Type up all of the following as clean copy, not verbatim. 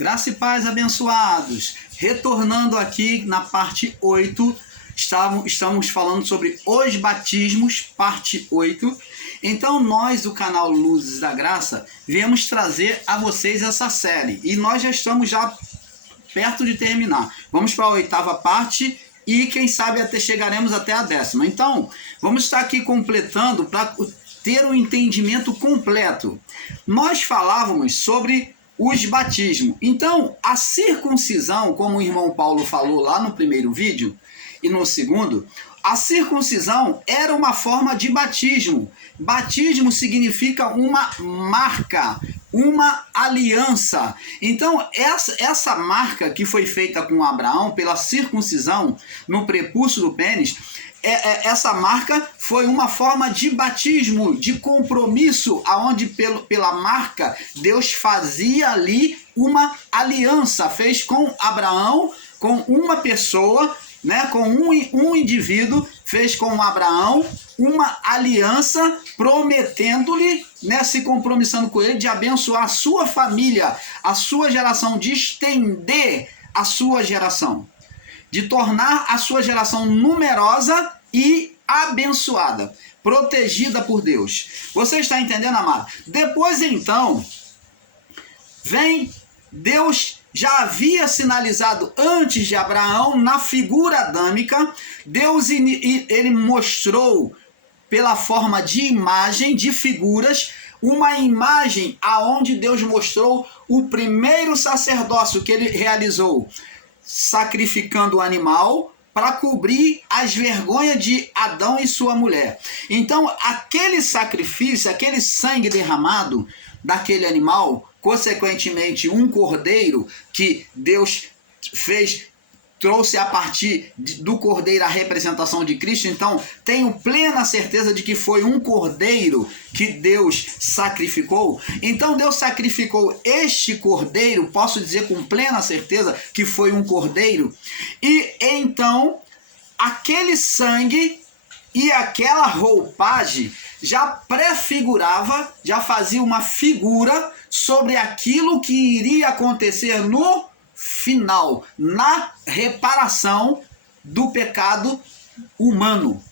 Graça e paz, abençoados. Retornando aqui na parte 8, estamos falando sobre os batismos, parte 8. Então nós do canal Luzes da Graça viemos trazer a vocês essa série. E nós já estamos perto de terminar. Vamos para a 8ª parte e quem sabe chegaremos até a 10ª. Então, vamos estar aqui completando para ter um entendimento completo. Nós falávamos sobre os batismos. Então, a circuncisão, como o irmão Paulo falou lá no primeiro vídeo e no segundo, a circuncisão era uma forma de batismo. Batismo significa uma marca, uma aliança. Então, essa marca que foi feita com Abraão pela circuncisão no prepúcio do pênis, essa marca foi uma forma de batismo, de compromisso, aonde pela marca Deus fazia ali uma aliança, fez com Abraão, com uma pessoa, né, com um indivíduo, fez com Abraão uma aliança, prometendo-lhe, né, se compromissando com ele, de abençoar a sua família, a sua geração, de estender a sua geração, de tornar a sua geração numerosa e abençoada, protegida por Deus. Você está entendendo, amado? Depois, então, vem Deus. Já havia sinalizado antes de Abraão, na figura adâmica, Deus ele mostrou pela forma de imagem, de figuras, uma imagem aonde Deus mostrou o primeiro sacerdócio que ele realizou, sacrificando o animal para cobrir as vergonhas de Adão e sua mulher. Então, aquele sacrifício, aquele sangue derramado daquele animal, consequentemente um cordeiro que Deus fez, trouxe a partir do cordeiro a representação de Cristo. Então tenho plena certeza de que foi um cordeiro que Deus sacrificou. Então Deus sacrificou este cordeiro, posso dizer com plena certeza que foi um cordeiro, e então aquele sangue e aquela roupagem já prefigurava, já fazia uma figura sobre aquilo que iria acontecer no final, na reparação do pecado humano,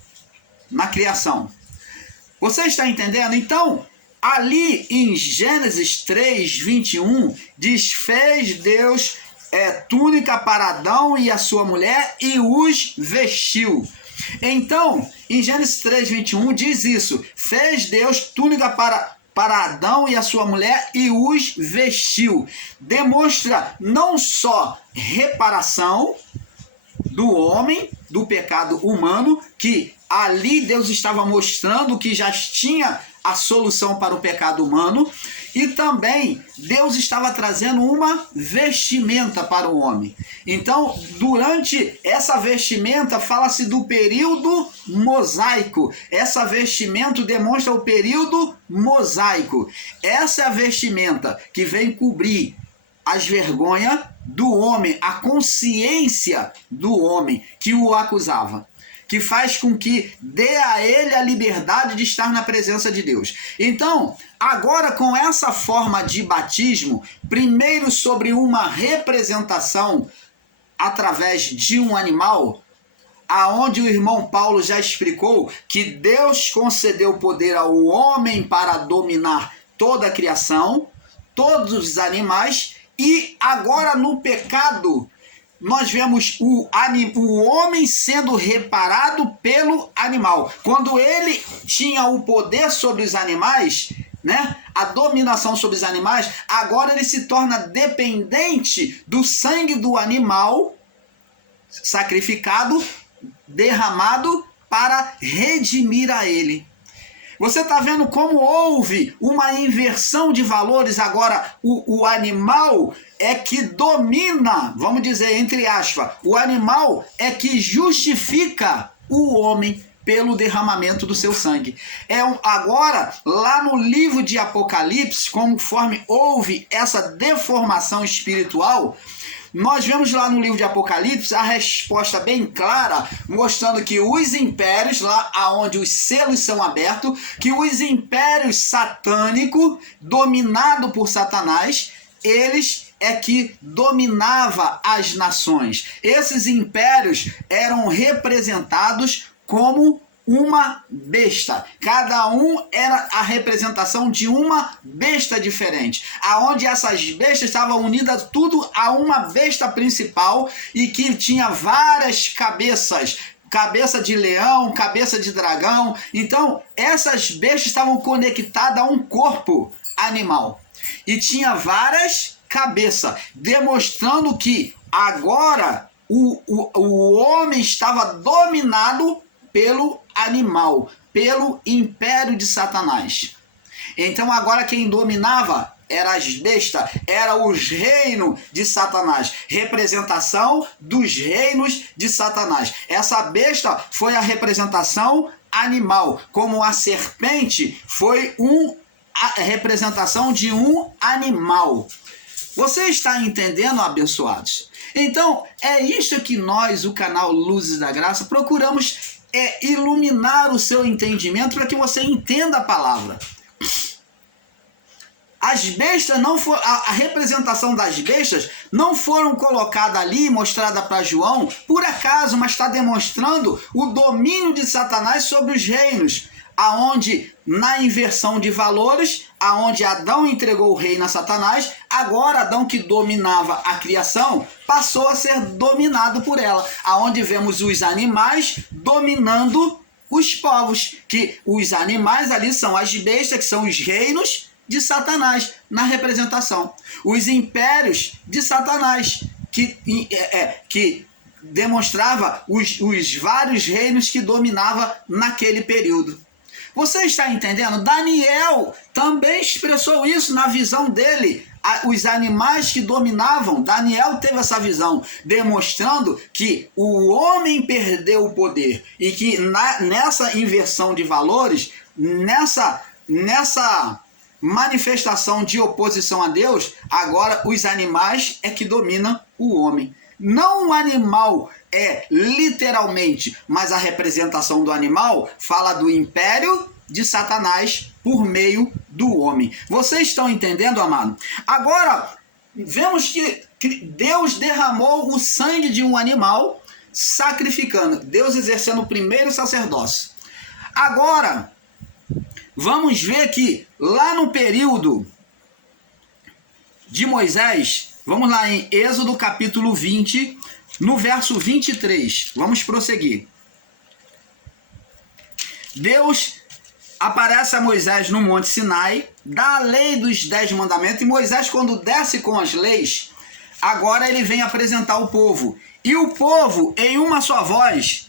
na criação. Você está entendendo? Então, ali em Gênesis 3:21, diz: fez Deus túnica para Adão e a sua mulher e os vestiu. Então, em Gênesis 3:21 diz isso: fez Deus túnica para Adão e a sua mulher e os vestiu. Demonstra não só reparação do homem, do pecado humano, que ali Deus estava mostrando que já tinha a solução para o pecado humano, e também Deus estava trazendo uma vestimenta para o homem. Então, durante essa vestimenta, fala-se do período mosaico. Essa vestimenta demonstra o período mosaico. Essa é a vestimenta que vem cobrir as vergonhas do homem, a consciência do homem que o acusava, que faz com que dê a ele a liberdade de estar na presença de Deus. Então, agora com essa forma de batismo, primeiro sobre uma representação através de um animal, aonde o irmão Paulo já explicou que Deus concedeu poder ao homem para dominar toda a criação, todos os animais, e agora no pecado nós vemos o homem sendo reparado pelo animal. Quando ele tinha o poder sobre os animais, né, a dominação sobre os animais, agora ele se torna dependente do sangue do animal sacrificado, derramado para redimir a ele. Você está vendo como houve uma inversão de valores? Agora o animal é que domina, vamos dizer entre aspas, o animal é que justifica o homem pelo derramamento do seu sangue. Agora, lá no livro de Apocalipse, conforme houve essa deformação espiritual, nós vemos lá no livro de Apocalipse a resposta bem clara, mostrando que os impérios, lá onde os selos são abertos, que os impérios satânicos, dominados por Satanás, eles é que dominava as nações. Esses impérios eram representados como uma besta. Cada um era a representação de uma besta diferente, aonde essas bestas estavam unidas tudo a uma besta principal e que tinha várias cabeças. Cabeça de leão, cabeça de dragão. Então, essas bestas estavam conectadas a um corpo animal. E tinha várias cabeças, demonstrando que agora o homem estava dominado pelo animal, pelo império de Satanás. Então agora quem dominava eram as bestas, eram os reinos de Satanás, representação dos reinos de Satanás. Essa besta foi a representação animal, como a serpente foi a representação de um animal. Você está entendendo, abençoados? Então, é isso que nós, o canal Luzes da Graça, procuramos iluminar o seu entendimento para que você entenda a palavra. As bestas não foram, a representação das bestas não foram colocadas ali e mostrada para João por acaso, mas está demonstrando o domínio de Satanás sobre os reinos, aonde na inversão de valores, aonde Adão entregou o reino a Satanás, agora Adão, que dominava a criação, passou a ser dominado por ela, aonde vemos os animais dominando os povos, que os animais ali são as bestas, que são os reinos de Satanás na representação, os impérios de Satanás, que demonstrava os vários reinos que dominava naquele período. Você está entendendo? Daniel também expressou isso na visão dele. Os animais que dominavam, Daniel teve essa visão, demonstrando que o homem perdeu o poder e que nessa inversão de valores, nessa manifestação de oposição a Deus, agora os animais é que dominam o homem. Não o animal literalmente, mas a representação do animal fala do império de Satanás por meio do homem. Vocês estão entendendo, amado? Agora, vemos que Deus derramou o sangue de um animal sacrificando, Deus exercendo o primeiro sacerdócio. Agora, vamos ver que lá no período de Moisés, vamos lá em Êxodo capítulo 20, no verso 23, vamos prosseguir. Deus aparece a Moisés no Monte Sinai, dá a lei dos 10 mandamentos, e Moisés, quando desce com as leis, agora ele vem apresentar o povo. E o povo, em uma só voz,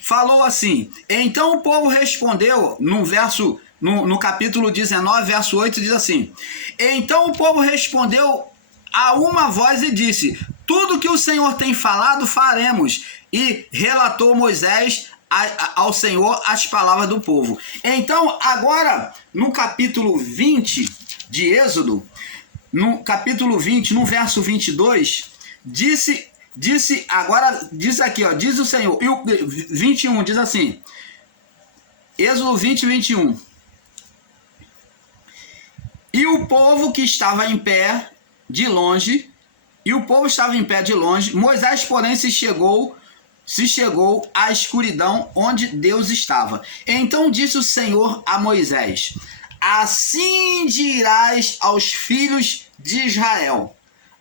falou assim. Então o povo respondeu, no capítulo 19, verso 8, diz assim: então o povo respondeu a uma voz e disse: tudo que o Senhor tem falado, faremos. E relatou Moisés ao Senhor as palavras do povo. Então, agora, no capítulo 20 de Êxodo, no capítulo 20, no verso 22, diz aqui, ó, diz o Senhor, e o 21 diz assim, Êxodo 20, 21. E o povo que estava em pé de longe, Moisés, porém, se chegou à escuridão onde Deus estava. Então disse o Senhor a Moisés: assim dirás aos filhos de Israel.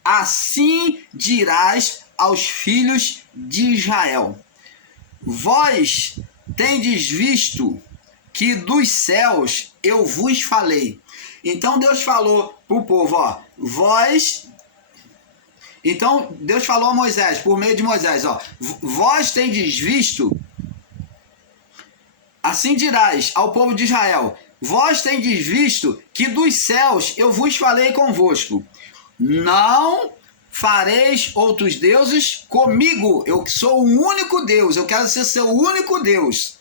Assim dirás aos filhos de Israel: vós tendes visto que dos céus eu vos falei. Então Deus falou para o povo, ó, Então Deus falou a Moisés, por meio de Moisés, ó, vós tendes visto, assim dirás ao povo de Israel, vós tendes visto que dos céus eu vos falei convosco. Não fareis outros deuses comigo, eu sou o único Deus, eu quero ser seu único Deus.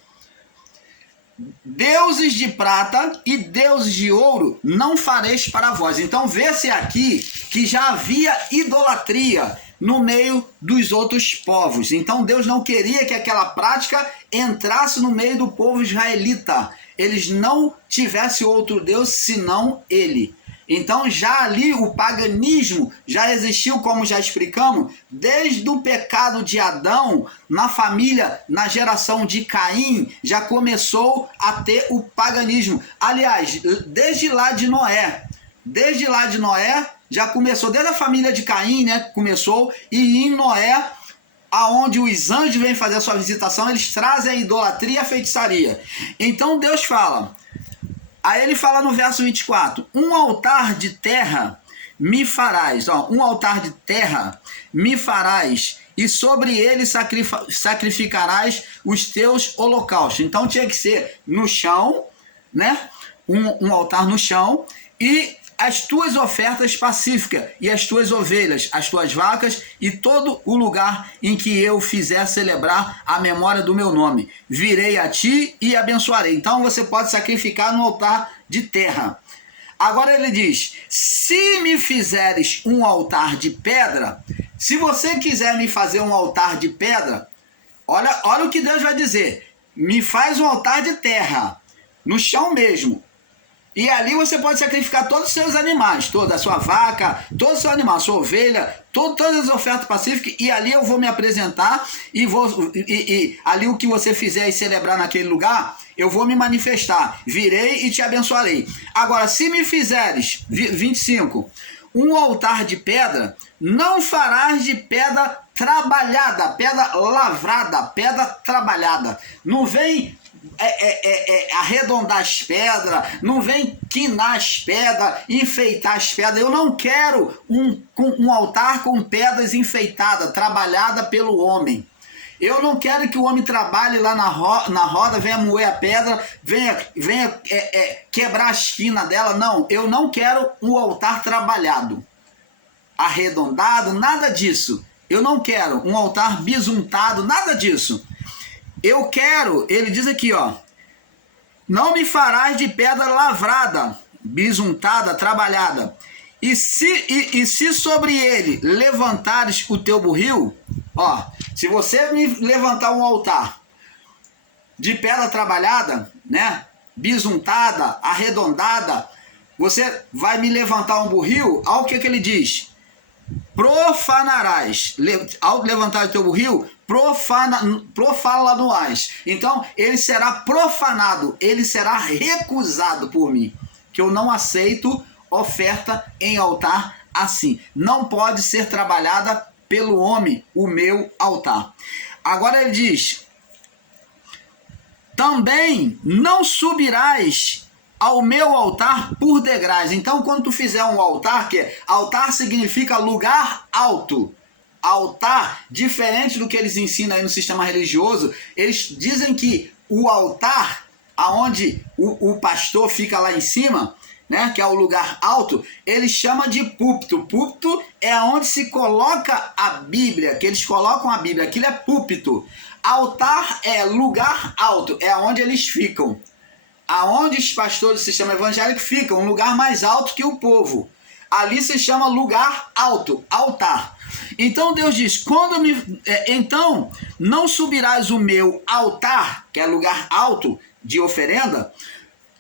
Deuses de prata e deuses de ouro não fareis para vós. Então vê-se aqui que já havia idolatria no meio dos outros povos. Então Deus não queria que aquela prática entrasse no meio do povo israelita. Eles não tivessem outro Deus senão ele. Então já ali o paganismo já existiu, como já explicamos, desde o pecado de Adão, na família, na geração de Caim, já começou a ter o paganismo. Aliás, desde lá de Noé já começou, desde a família de Caim, né, começou, e em Noé, aonde os anjos vêm fazer a sua visitação, eles trazem a idolatria e a feitiçaria. Então Deus fala, aí ele fala no verso 24, um altar de terra me farás, ó, um altar de terra me farás, e sobre ele sacrificarás os teus holocaustos. Então tinha que ser no chão, né, um altar no chão, e as tuas ofertas pacíficas, e as tuas ovelhas, as tuas vacas, e todo o lugar em que eu fizer celebrar a memória do meu nome. Virei a ti e abençoarei. Então você pode sacrificar no altar de terra. Agora ele diz, se me fizeres um altar de pedra, se você quiser me fazer um altar de pedra, olha o que Deus vai dizer, me faz um altar de terra, no chão mesmo. E ali você pode sacrificar todos os seus animais, toda a sua vaca, todo o seu animal, sua ovelha, todas as ofertas pacíficas, e ali eu vou me apresentar, e ali o que você fizer e celebrar naquele lugar, eu vou me manifestar, virei e te abençoarei. Agora, se me fizeres, 25, um altar de pedra, não farás de pedra trabalhada, pedra lavrada, pedra trabalhada. Não vem arredondar as pedras, não vem quinar as pedras, enfeitar as pedras. Eu não quero um altar com pedras enfeitadas, trabalhada pelo homem. Eu não quero que o homem trabalhe lá na roda, venha moer a pedra, venha quebrar a esquina dela. Não, eu não quero um altar trabalhado, arredondado, nada disso. Eu não quero um altar bisuntado, nada disso. Eu quero, ele diz aqui, ó, não me farás de pedra lavrada, bisuntada, trabalhada. E se sobre ele levantares o teu burril, ó, se você me levantar um altar de pedra trabalhada, né, bisuntada, arredondada, você vai me levantar um burril, olha o que ele diz. Profanarás, ao levantar o teu burril, profanarás. Então, ele será profanado, ele será recusado por mim, que eu não aceito oferta em altar assim. Não pode ser trabalhada pelo homem o meu altar. Agora ele diz, também não subirás ao meu altar por degraus. Então, quando tu fizer um altar, que altar significa lugar alto, altar, diferente do que eles ensinam aí no sistema religioso, eles dizem que o altar, aonde o pastor fica lá em cima, né, que é o lugar alto, ele chama de púlpito. Púlpito é onde se coloca a Bíblia, que eles colocam a Bíblia, aquilo é púlpito. Altar é lugar alto, é onde eles ficam. Aonde os pastores do sistema evangélico ficam, um lugar mais alto que o povo. Ali se chama lugar alto, altar. Então Deus diz, então não subirás o meu altar, que é lugar alto de oferenda,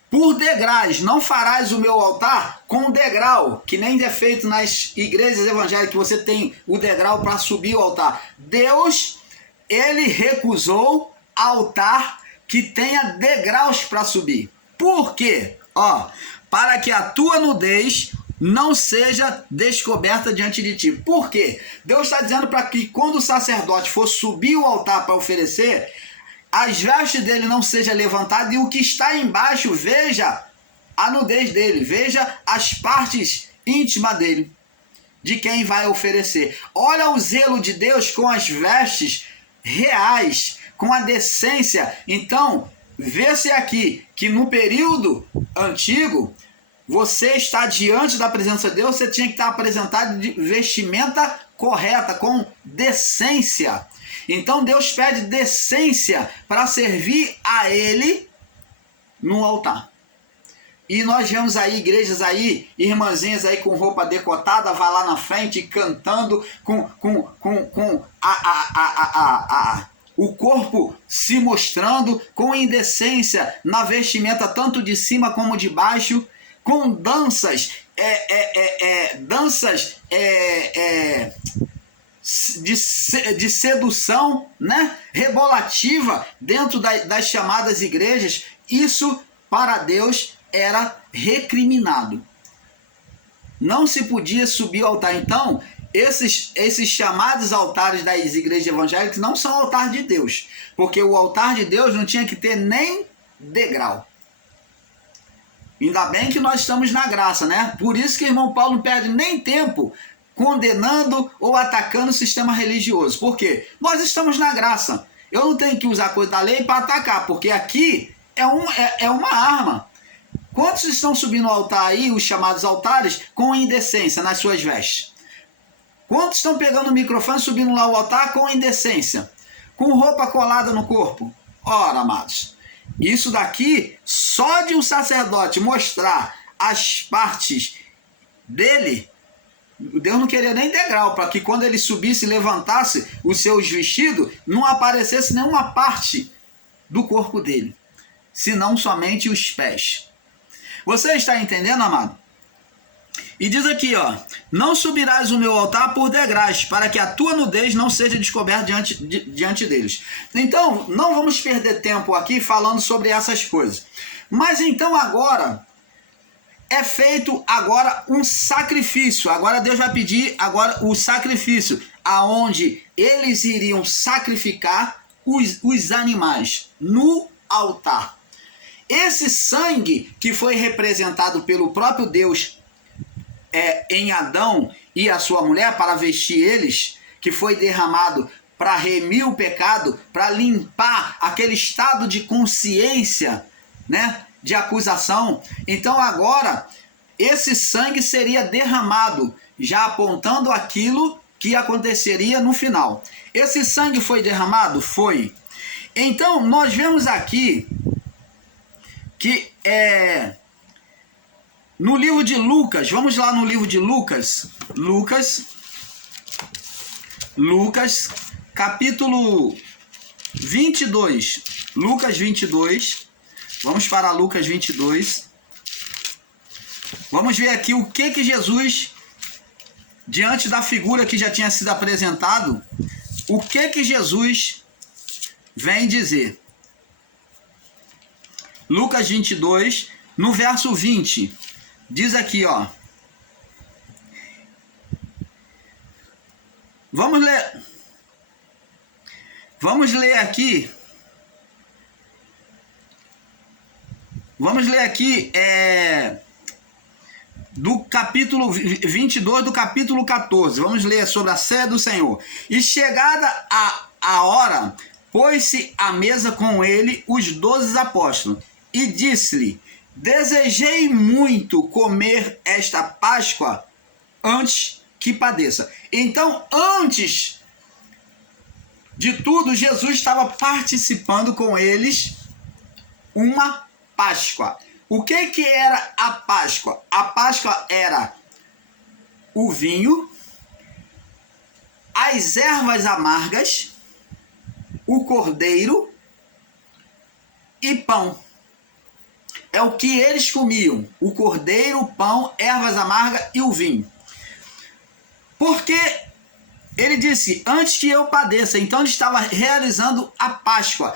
por degraus. Não farás o meu altar com degrau, que nem é feito nas igrejas evangélicas, que você tem o degrau para subir o altar. Deus, ele recusou altar que tenha degraus para subir. Por quê? Ó, para que a tua nudez não seja descoberta diante de ti. Por quê? Deus está dizendo para que quando o sacerdote for subir o altar para oferecer, as vestes dele não sejam levantadas e o que está embaixo veja a nudez dele, veja as partes íntimas dele, de quem vai oferecer. Olha o zelo de Deus com as vestes reais, com a decência. Então, vê-se aqui que no período antigo, você está diante da presença de Deus, você tinha que estar apresentado de vestimenta correta, com decência. Então Deus pede decência para servir a Ele no altar. E nós vemos aí igrejas aí, irmãzinhas aí com roupa decotada, vai lá na frente cantando com o corpo se mostrando, com indecência na vestimenta tanto de cima como de baixo, com danças danças de sedução, né? Rebolativa dentro das chamadas igrejas. Isso para Deus era recriminado. Não se podia subir ao altar. Então, esses chamados altares das igrejas evangélicas não são altar de Deus, porque o altar de Deus não tinha que ter nem degrau. Ainda bem que nós estamos na graça, né? Por isso que o irmão Paulo não perde nem tempo condenando ou atacando o sistema religioso. Por quê? Nós estamos na graça. Eu não tenho que usar coisa da lei para atacar, porque aqui é uma arma. Quantos estão subindo ao altar aí, os chamados altares, com indecência nas suas vestes? Quantos estão pegando o microfone, subindo lá ao altar com indecência? Com roupa colada no corpo? Ora, amados, isso daqui, só de um sacerdote mostrar as partes dele, Deus não queria nem degrau, para que quando ele subisse e levantasse os seus vestidos, não aparecesse nenhuma parte do corpo dele, senão somente os pés. Você está entendendo, amado? E diz aqui, ó: não subirás o meu altar por degraus, para que a tua nudez não seja descoberta diante deles. Então, não vamos perder tempo aqui falando sobre essas coisas. Mas então agora, é feito agora um sacrifício. Agora Deus vai pedir o sacrifício, aonde eles iriam sacrificar os animais no altar. Esse sangue que foi representado pelo próprio Deus em Adão e a sua mulher para vestir eles, que foi derramado para remir o pecado, para limpar aquele estado de consciência, né, de acusação. Então agora esse sangue seria derramado, já apontando aquilo que aconteceria no final. Esse sangue foi derramado? Foi. Então nós vemos aqui que no livro de Lucas, vamos lá no livro de Lucas, capítulo 22, Lucas 22, vamos para Lucas 22, vamos ver aqui o que Jesus, diante da figura que já tinha sido apresentado, o que Jesus vem dizer. Lucas 22, no verso 20, diz aqui, ó. Vamos ler aqui. Vamos ler aqui do capítulo 22 do capítulo 14. Vamos ler sobre a ceia do Senhor. E chegada a hora, pôs-se à mesa com ele os 12 apóstolos. E disse-lhe: desejei muito comer esta Páscoa antes que padeça. Então, antes de tudo, Jesus estava participando com eles uma Páscoa. O que era a Páscoa? A Páscoa era o vinho, as ervas amargas, o cordeiro e pão. É o que eles comiam: o cordeiro, o pão, ervas amargas e o vinho. Porque ele disse: antes que eu padeça. Então ele estava realizando a Páscoa.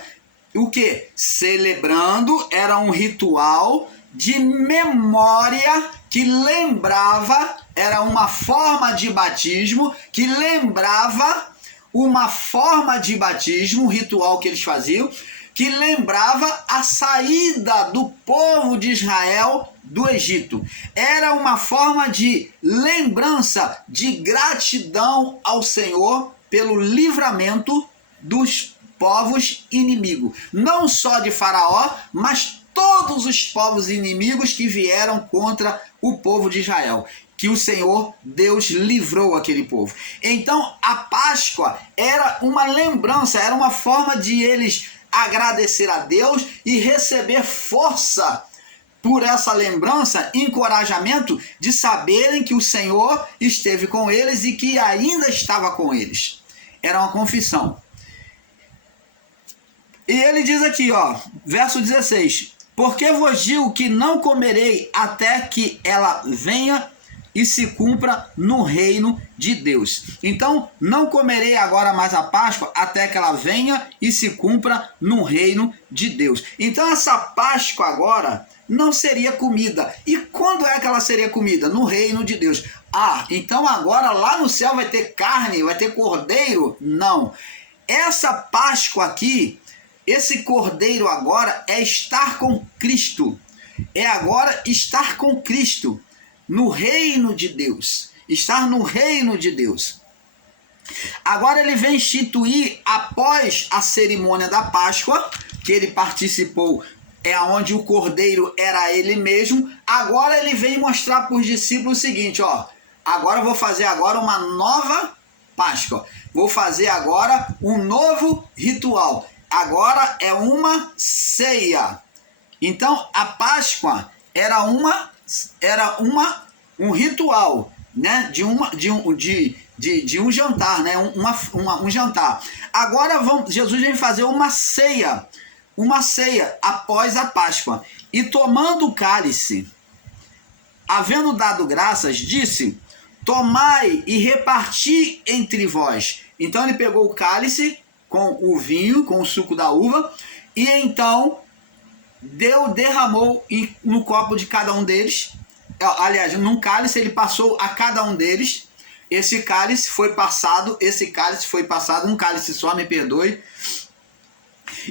O que? Celebrando, era um ritual de memória que lembrava, era uma forma de batismo que lembrava uma forma de batismo, um ritual que eles faziam, que lembrava a saída do povo de Israel do Egito. Era uma forma de lembrança, de gratidão ao Senhor pelo livramento dos povos inimigos. Não só de Faraó, mas todos os povos inimigos que vieram contra o povo de Israel, que o Senhor Deus livrou aquele povo. Então a Páscoa era uma lembrança, era uma forma de eles agradecer a Deus e receber força por essa lembrança, encorajamento de saberem que o Senhor esteve com eles e que ainda estava com eles. Era uma confissão. E ele diz aqui, ó, verso 16: porque vos digo que não comerei até que ela venha e se cumpra no reino de Deus. Então, não comerei agora mais a Páscoa até que ela venha e se cumpra no reino de Deus. Então, essa Páscoa agora não seria comida. E quando é que ela seria comida? No reino de Deus. Ah, então agora lá no céu vai ter carne, vai ter cordeiro? Não. Essa Páscoa aqui, esse cordeiro agora é estar com Cristo. É agora estar com Cristo no reino de Deus. Estar no reino de Deus. Agora ele vem instituir, após a cerimônia da Páscoa, que ele participou, é onde o cordeiro era ele mesmo. Agora ele vem mostrar para os discípulos o seguinte, ó. Agora eu vou fazer agora uma nova Páscoa. Vou fazer agora um novo ritual. Agora é uma ceia. Então a Páscoa era um ritual, né? De um jantar, né? Um jantar. Agora Jesus vem fazer uma ceia após a Páscoa. E tomando o cálice, havendo dado graças, disse: tomai e reparti entre vós. Então ele pegou o cálice com o vinho, com o suco da uva, e então derramou no copo de cada um deles. Aliás, num cálice ele passou a cada um deles. Esse cálice foi passado, um cálice só, me perdoe.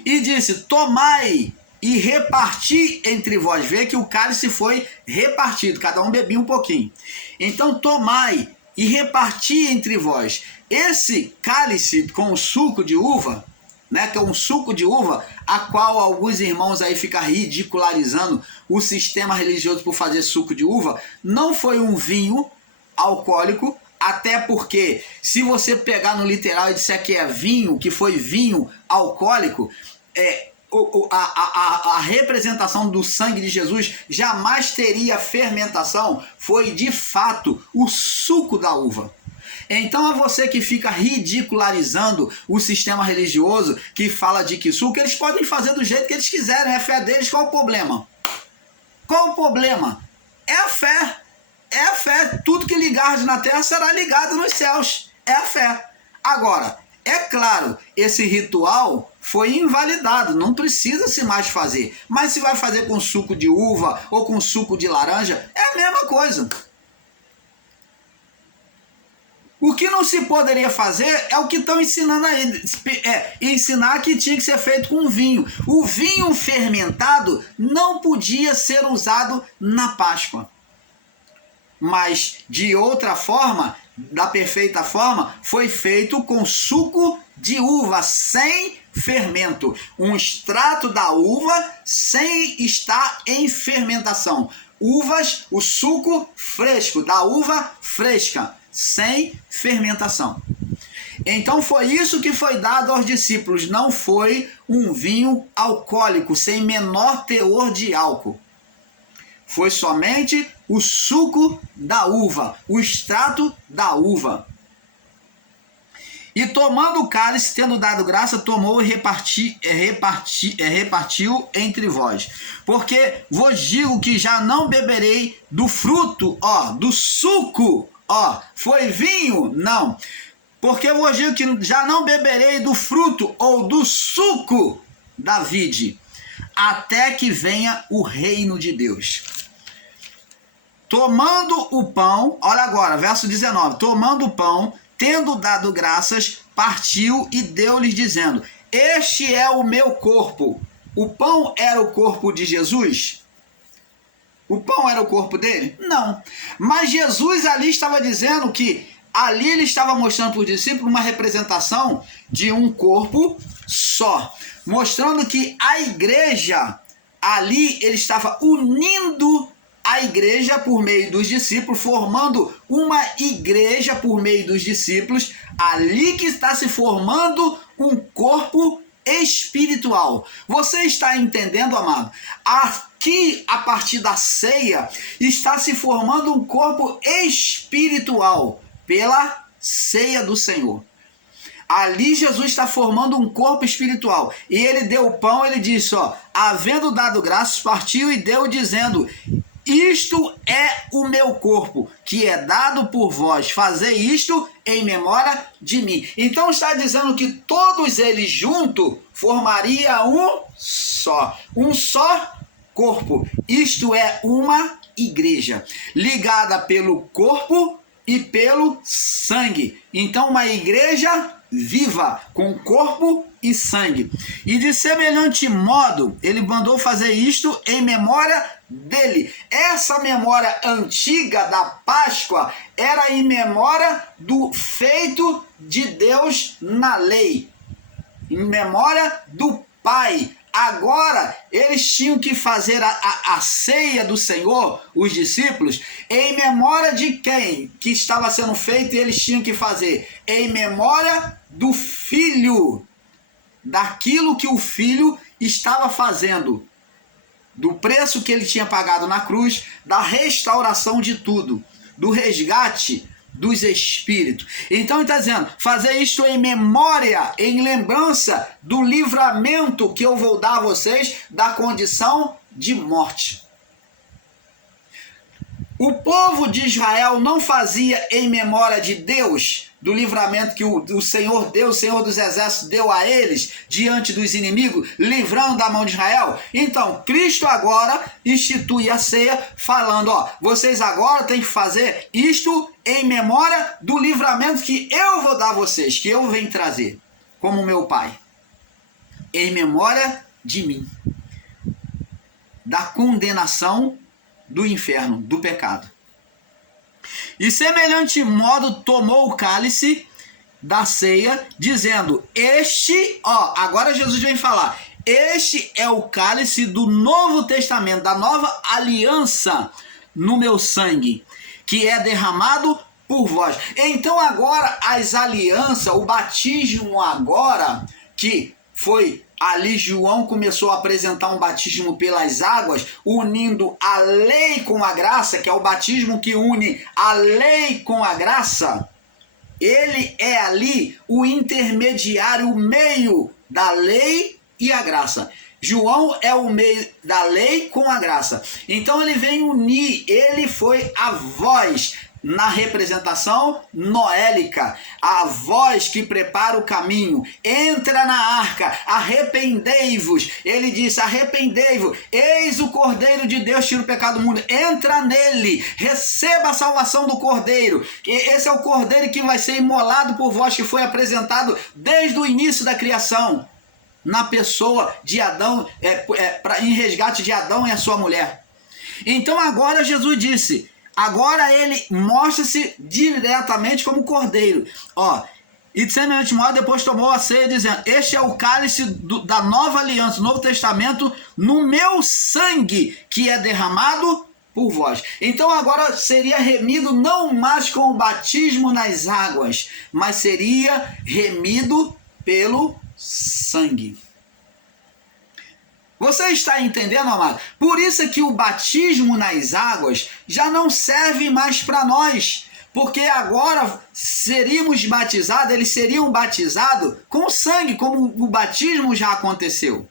E disse: tomai e reparti entre vós. Vê que o cálice foi repartido, cada um bebia um pouquinho. Então tomai e reparti entre vós. Esse cálice com o suco de uva, né, que é um suco de uva, a qual alguns irmãos aí ficam ridicularizando o sistema religioso por fazer suco de uva, não foi um vinho alcoólico, até porque se você pegar no literal e disser que é vinho, que foi vinho alcoólico, a representação do sangue de Jesus jamais teria fermentação, foi de fato o suco da uva. Então é você que fica ridicularizando o sistema religioso que fala de que suco, eles podem fazer do jeito que eles quiserem, é a fé deles, qual o problema? Qual o problema? É a fé. É a fé. Tudo que ligares na terra será ligado nos céus. É a fé. Agora, é claro, esse ritual foi invalidado, não precisa se mais fazer. Mas se vai fazer com suco de uva ou com suco de laranja, é a mesma coisa. O que não se poderia fazer é o que estão ensinando aí. Ensinar que tinha que ser feito com vinho. O vinho fermentado não podia ser usado na Páscoa. Mas de outra forma, da perfeita forma, foi feito com suco de uva, sem fermento. Um extrato da uva sem estar em fermentação. Uvas, o suco fresco, da uva fresca, sem fermentação. Então foi isso que foi dado aos discípulos, não foi um vinho alcoólico, sem menor teor de álcool. Foi somente o suco da uva, o extrato da uva. E tomando o cálice, tendo dado graça, tomou e repartiu entre vós. Porque vos digo que já não beberei do fruto, do suco, foi vinho? Não. Porque vos digo que já não beberei do fruto ou do suco da vide, até que venha o reino de Deus. Tomando o pão, olha agora, verso 19. Tomando o pão, tendo dado graças, partiu e deu-lhes, dizendo: este é o meu corpo. O pão era o corpo de Jesus? O pão era o corpo dele? Não. Mas Jesus ali estava dizendo que ali ele estava mostrando para os discípulos uma representação de um corpo só. Mostrando que a igreja, ali ele estava unindo a igreja por meio dos discípulos, formando uma igreja por meio dos discípulos, ali que está se formando um corpo espiritual. Você está entendendo, amado? Aqui, a partir da ceia, está se formando um corpo espiritual pela ceia do Senhor. Ali Jesus está formando um corpo espiritual. E ele deu o pão, ele disse, havendo dado graças, partiu e deu, dizendo: isto é o meu corpo, que é dado por vós, fazei isto em memória de mim. Então está dizendo que todos eles juntos formaria um só corpo. Isto é uma igreja, ligada pelo corpo e pelo sangue. Então uma igreja viva, com corpo e sangue. E de semelhante modo, ele mandou fazer isto em memória dele. Essa memória antiga da Páscoa era em memória do feito de Deus na lei, em memória do Pai. Agora, eles tinham que fazer a ceia do Senhor, os discípulos, em memória de quem que estava sendo feito, e eles tinham que fazer em memória do Filho, daquilo que o Filho estava fazendo, do preço que ele tinha pagado na cruz, da restauração de tudo, do resgate dos espíritos. Então ele está dizendo, fazer isto em memória, em lembrança do livramento que eu vou dar a vocês da condição de morte. O povo de Israel não fazia em memória de Deus, do livramento que o Senhor Deus, o Senhor dos Exércitos, deu a eles diante dos inimigos, livrando da mão de Israel. Então, Cristo agora institui a ceia, falando, vocês agora têm que fazer isto em memória do livramento que eu vou dar a vocês, que eu venho trazer, como meu Pai. Em memória de mim. Da condenação do inferno, do pecado. E semelhante modo tomou o cálice da ceia, dizendo, agora Jesus vem falar, este é o cálice do Novo Testamento, da nova aliança no meu sangue, que é derramado por vós. Então agora as alianças, o batismo agora, que foi ali João começou a apresentar um batismo pelas águas, unindo a lei com a graça, que é o batismo que une a lei com a graça. Ele é ali o intermediário, o meio da lei e a graça. João é o meio da lei com a graça. Então ele vem unir, ele foi a voz na representação noélica, a voz que prepara o caminho, entra na arca, arrependei-vos, ele disse, arrependei-vos, eis o Cordeiro de Deus, tira o pecado do mundo, entra nele, receba a salvação do Cordeiro, esse é o Cordeiro que vai ser imolado por vós, que foi apresentado desde o início da criação, na pessoa de Adão, em resgate de Adão e a sua mulher. Então agora Jesus disse, agora ele mostra-se diretamente como cordeiro. E de semelhante modo depois tomou a ceia dizendo, este é o cálice da nova aliança, do Novo Testamento, no meu sangue, que é derramado por vós. Então agora seria remido não mais com o batismo nas águas, mas seria remido pelo sangue. Você está entendendo, amado? Por isso é que o batismo nas águas já não serve mais para nós. Porque agora seríamos batizados, eles seriam batizados com sangue, como o batismo já aconteceu.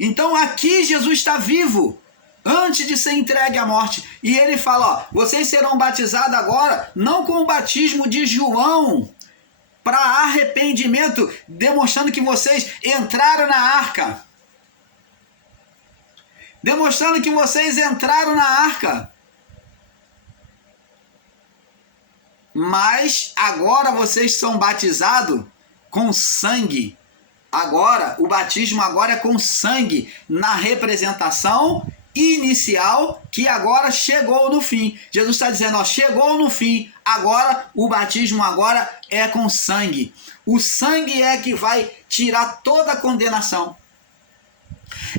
Então aqui Jesus está vivo, antes de ser entregue à morte. E ele fala, vocês serão batizados agora, não com o batismo de João, para arrependimento, demonstrando que vocês entraram na arca. Demonstrando que vocês entraram na arca. Mas agora vocês são batizados com sangue. Agora, o batismo agora é com sangue, na representação inicial, que agora chegou no fim. Jesus está dizendo, chegou no fim, agora o batismo agora é com sangue. O sangue é que vai tirar toda a condenação.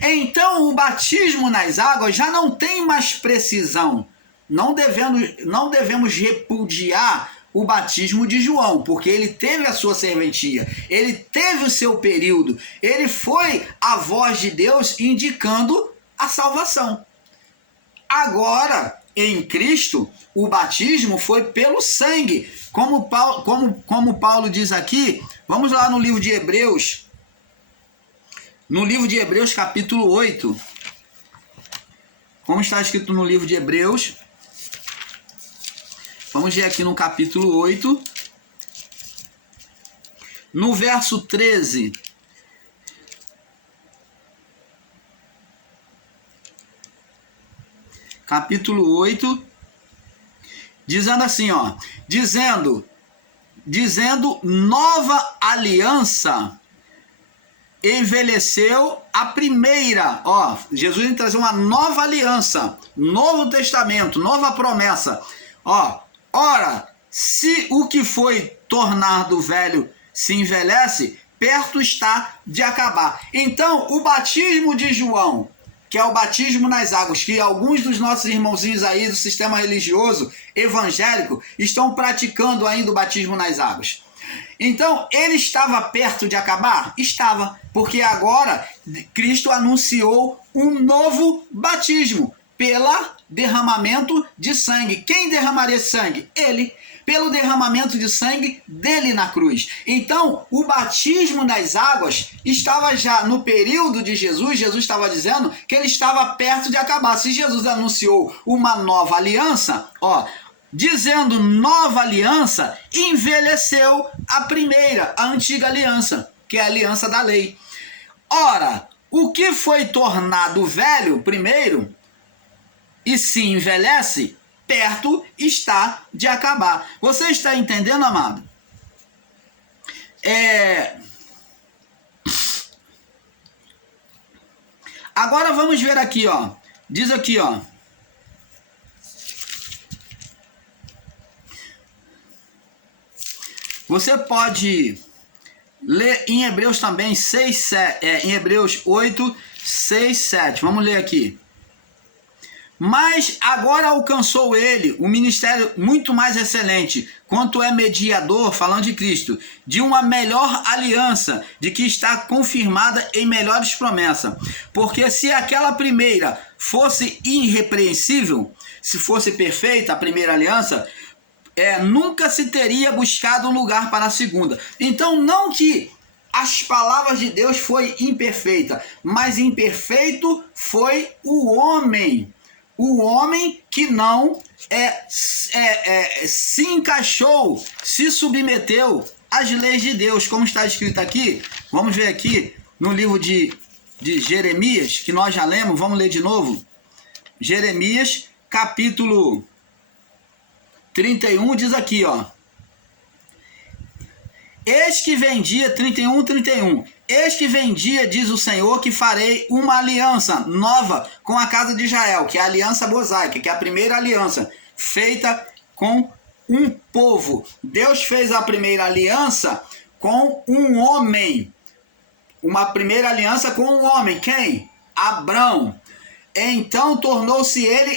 Então o batismo nas águas já não tem mais precisão. Não devemos repudiar o batismo de João, porque ele teve a sua serventia, ele teve o seu período, ele foi a voz de Deus indicando a salvação. Agora, em Cristo, o batismo foi pelo sangue, como Paulo diz aqui. Vamos lá no livro de Hebreus. No livro de Hebreus, capítulo 8, como está escrito no livro de Hebreus. Vamos ver aqui no capítulo 8, no verso 13. Capítulo 8, dizendo assim, ó, dizendo, nova aliança envelheceu a primeira. Ó, Jesus vai trazer uma nova aliança, novo testamento, nova promessa. Ó, ora, se o que foi tornado velho se envelhece, perto está de acabar. Então, o batismo de João, que é o batismo nas águas, que alguns dos nossos irmãozinhos aí do sistema religioso evangélico estão praticando ainda o batismo nas águas. Então, ele estava perto de acabar? Estava, porque agora Cristo anunciou um novo batismo pelo derramamento de sangue. Quem derramaria sangue? Ele. Pelo derramamento de sangue dele na cruz. Então, o batismo nas águas estava já no período de Jesus. Jesus estava dizendo que ele estava perto de acabar. Se Jesus anunciou uma nova aliança, ó, dizendo nova aliança, envelheceu a primeira, a antiga aliança, que é a aliança da lei. Ora, o que foi tornado velho primeiro e se envelhece, perto está de acabar. Você está entendendo, amado? Agora vamos ver aqui, ó. Diz aqui, ó. Você pode ler em Hebreus também 6, 7, em Hebreus 8, 6, 7. Vamos ler aqui. Mas agora alcançou ele um ministério muito mais excelente, quanto é mediador, falando de Cristo, de uma melhor aliança, de que está confirmada em melhores promessas. Porque se aquela primeira fosse irrepreensível, se fosse perfeita a primeira aliança, nunca se teria buscado um lugar para a segunda. Então, não que as palavras de Deus foi imperfeita, mas imperfeito foi o homem. O homem que não se encaixou, se submeteu às leis de Deus, como está escrito aqui. Vamos ver aqui no livro de Jeremias, que nós já lemos, vamos ler de novo. Jeremias, capítulo 31, diz aqui, ó. Eis que vem dia, 31. Eis que vem dia, diz o Senhor, que farei uma aliança nova com a casa de Israel, que é a aliança mosaica, que é a primeira aliança feita com um povo. Deus fez a primeira aliança com um homem. Uma primeira aliança com um homem. Quem? Abrão. Então tornou-se ele